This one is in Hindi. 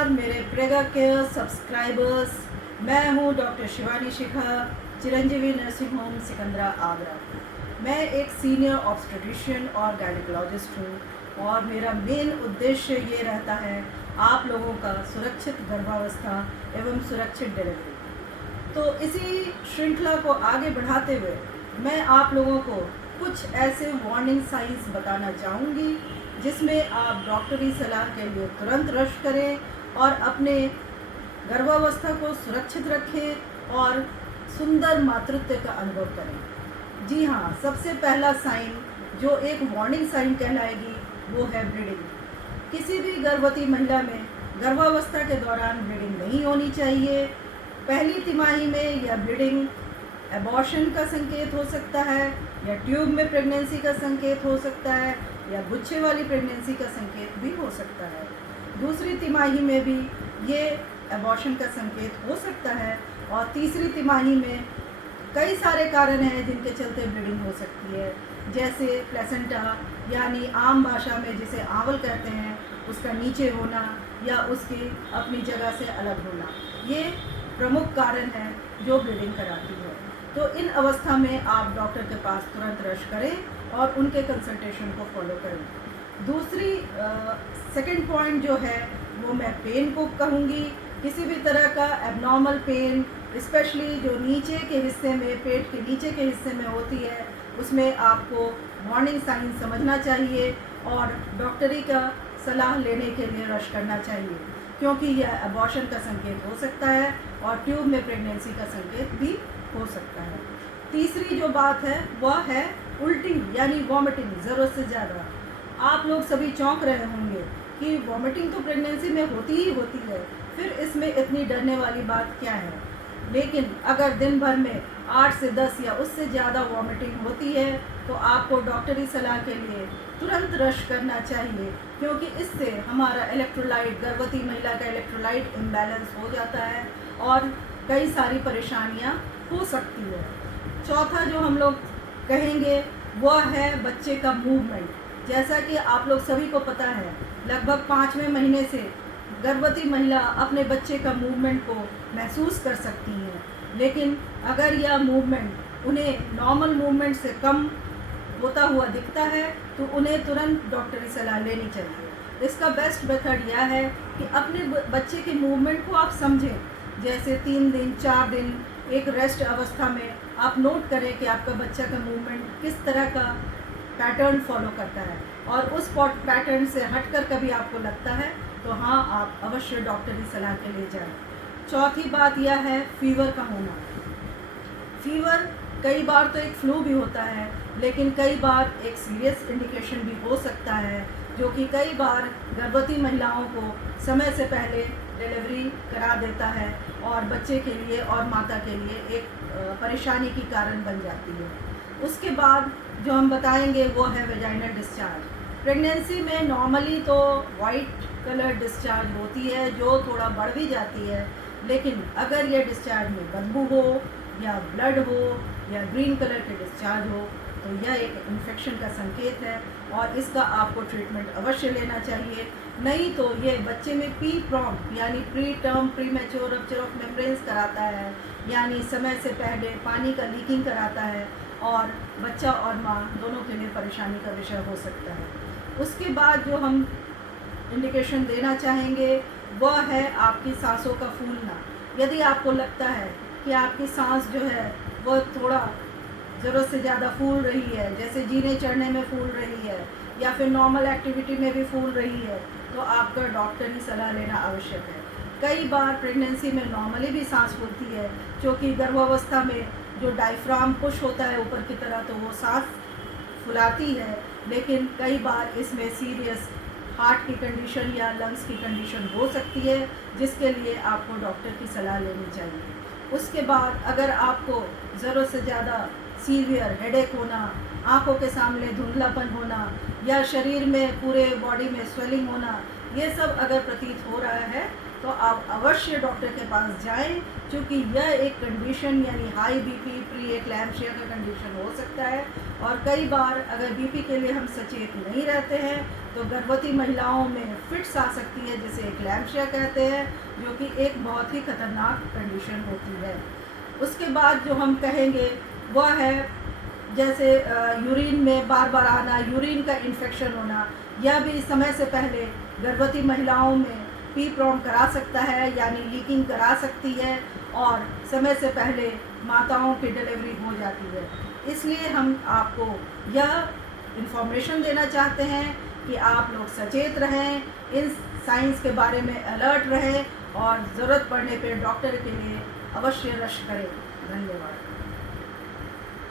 नमस्कार मेरे प्रेगा केयर सब्सक्राइबर्स। मैं हूं डॉक्टर शिवानी शिखा, चिरंजीवी नर्सिंग होम सिकंदरा आगरा। मैं एक सीनियर ऑब्स्टेट्रिशियन और गायनेकोलॉजिस्ट हूं और मेरा मेन उद्देश्य ये रहता है आप लोगों का सुरक्षित गर्भावस्था एवं सुरक्षित डिलीवरी। तो इसी श्रृंखला को आगे बढ़ाते हुए मैं आप लोगों को कुछ ऐसे वार्निंग साइंस बताना चाहूँगी जिसमें आप डॉक्टरी सलाह के लिए तुरंत रश करें और अपने गर्भावस्था को सुरक्षित रखें और सुंदर मातृत्व का अनुभव करें। जी हाँ, सबसे पहला साइन जो एक वार्निंग साइन कहलाएगी वो है ब्लीडिंग। किसी भी गर्भवती महिला में गर्भावस्था के दौरान ब्लीडिंग नहीं होनी चाहिए। पहली तिमाही में यह ब्लीडिंग एबॉर्शन का संकेत हो सकता है या ट्यूब में प्रेगनेंसी का संकेत हो सकता है या गुच्छे वाली प्रेगनेंसी का संकेत भी हो सकता है। दूसरी तिमाही में भी ये एबॉर्शन का संकेत हो सकता है और तीसरी तिमाही में कई सारे कारण हैं जिनके चलते ब्लीडिंग हो सकती है, जैसे प्लेसेंटा यानी आम भाषा में जिसे आंवल कहते हैं उसका नीचे होना या उसकी अपनी जगह से अलग होना। ये प्रमुख कारण है जो ब्लीडिंग कराती है। तो इन अवस्था में आप डॉक्टर के पास तुरंत रश करें और उनके कंसल्टेशन को फॉलो करें। दूसरी सेकंड पॉइंट जो है वो मैं पेन को कहूँगी। किसी भी तरह का एबनॉर्मल पेन, स्पेशली जो नीचे के हिस्से में, पेट के नीचे के हिस्से में होती है, उसमें आपको वार्निंग साइन समझना चाहिए और डॉक्टरी का सलाह लेने के लिए रश करना चाहिए, क्योंकि यह एबॉर्शन का संकेत हो सकता है और ट्यूब में प्रेगनेंसी का संकेत भी हो सकता है। तीसरी जो बात है वह है उल्टी यानी वॉमिटिंग। ज़रूरत से ज़्यादा आप लोग सभी चौंक रहे होंगे कि वॉमिटिंग तो प्रेगनेंसी में होती ही होती है, फिर इसमें इतनी डरने वाली बात क्या है। लेकिन अगर दिन भर में 8 से 10 या उससे ज़्यादा वॉमिटिंग होती है तो आपको डॉक्टरी सलाह के लिए तुरंत रश करना चाहिए, क्योंकि इससे हमारा इलेक्ट्रोलाइट, गर्भवती महिला का इलेक्ट्रोलाइट इम्बैलेंस हो जाता है और कई सारी परेशानियां हो सकती है। चौथा जो हम लोग कहेंगे वह है बच्चे का मूवमेंट। जैसा कि आप लोग सभी को पता है, लगभग 5वें महीने से गर्भवती महिला अपने बच्चे का मूवमेंट को महसूस कर सकती हैं, लेकिन अगर यह मूवमेंट उन्हें नॉर्मल मूवमेंट से कम होता हुआ दिखता है तो उन्हें तुरंत डॉक्टरी सलाह लेनी चाहिए। इसका बेस्ट मेथड यह है कि अपने बच्चे के मूवमेंट को आप समझें। जैसे 3 दिन 4 दिन एक रेस्ट अवस्था में आप नोट करें कि आपका बच्चा का मूवमेंट किस तरह का पैटर्न फॉलो करता है और उस पैटर्न से हटकर कभी आपको लगता है तो हाँ, आप अवश्य डॉक्टरी सलाह के लिए जाएं। चौथी बात यह है फीवर का होना। फीवर कई बार तो एक फ्लू भी होता है, लेकिन कई बार एक सीरियस इंडिकेशन भी हो सकता है, जो कि कई बार गर्भवती महिलाओं को समय से पहले डिलीवरी करा देता है और बच्चे के लिए और माता के लिए एक परेशानी की कारण बन जाती है। उसके बाद जो हम बताएंगे वो है वेजाइनल डिस्चार्ज। प्रेगनेंसी में नॉर्मली तो वाइट कलर डिस्चार्ज होती है जो थोड़ा बढ़ भी जाती है, लेकिन अगर ये डिस्चार्ज में बदबू हो या ब्लड हो या ग्रीन कलर के डिस्चार्ज हो तो यह एक इन्फेक्शन का संकेत है और इसका आपको ट्रीटमेंट अवश्य लेना चाहिए। नहीं तो ये बच्चे में पी प्रॉम यानी pre term premature rupture of membranes कराता है, यानी समय से पहले पानी का लीकिंग कराता है और बच्चा और माँ दोनों के लिए परेशानी का विषय हो सकता है। उसके बाद जो हम इंडिकेशन देना चाहेंगे वह है आपकी सांसों का फूलना। यदि आपको लगता है कि आपकी सांस जो है वह थोड़ा ज़रूरत से ज़्यादा फूल रही है, जैसे जीने चढ़ने में फूल रही है या फिर नॉर्मल एक्टिविटी में भी फूल रही है, तो आपका डॉक्टरी सलाह लेना आवश्यक है। कई बार प्रेगनेंसी में नॉर्मली भी सांस फूलती है, क्योंकि गर्भावस्था में जो डायफ्राम पुश होता है ऊपर की तरह तो वो सांस फुलाती है, लेकिन कई बार इसमें सीरियस हार्ट की कंडीशन या लंग्स की कंडीशन हो सकती है, जिसके लिए आपको डॉक्टर की सलाह लेनी चाहिए। उसके बाद अगर आपको ज़रूरत से ज़्यादा सीवियर हेडेक होना, आँखों के सामने धुंधलापन होना या शरीर में पूरे बॉडी में स्वेलिंग होना, ये सब अगर प्रतीत हो रहा है तो आप अवश्य डॉक्टर के पास जाएं, क्योंकि यह एक कंडीशन यानी हाई बीपी प्री एक्लैम्शिया का कंडीशन हो सकता है और कई बार अगर बीपी के लिए हम सचेत नहीं रहते हैं तो गर्भवती महिलाओं में फिट्स आ सकती है, जिसे एक्लैम्पशिया कहते हैं, जो कि एक बहुत ही खतरनाक कंडीशन होती है। उसके बाद जो हम कहेंगे वह है जैसे यूरिन में बार बार आना, यूरिन का इन्फेक्शन होना, यह भी समय से पहले गर्भवती महिलाओं में पी प्रॉम करा सकता है, यानी लीकिंग करा सकती है और समय से पहले माताओं की डिलीवरी हो जाती है। इसलिए हम आपको यह इन्फॉर्मेशन देना चाहते हैं कि आप लोग सचेत रहें, इन साइंस के बारे में अलर्ट रहें और ज़रूरत पड़ने पर डॉक्टर के लिए अवश्य रश करें। धन्यवाद।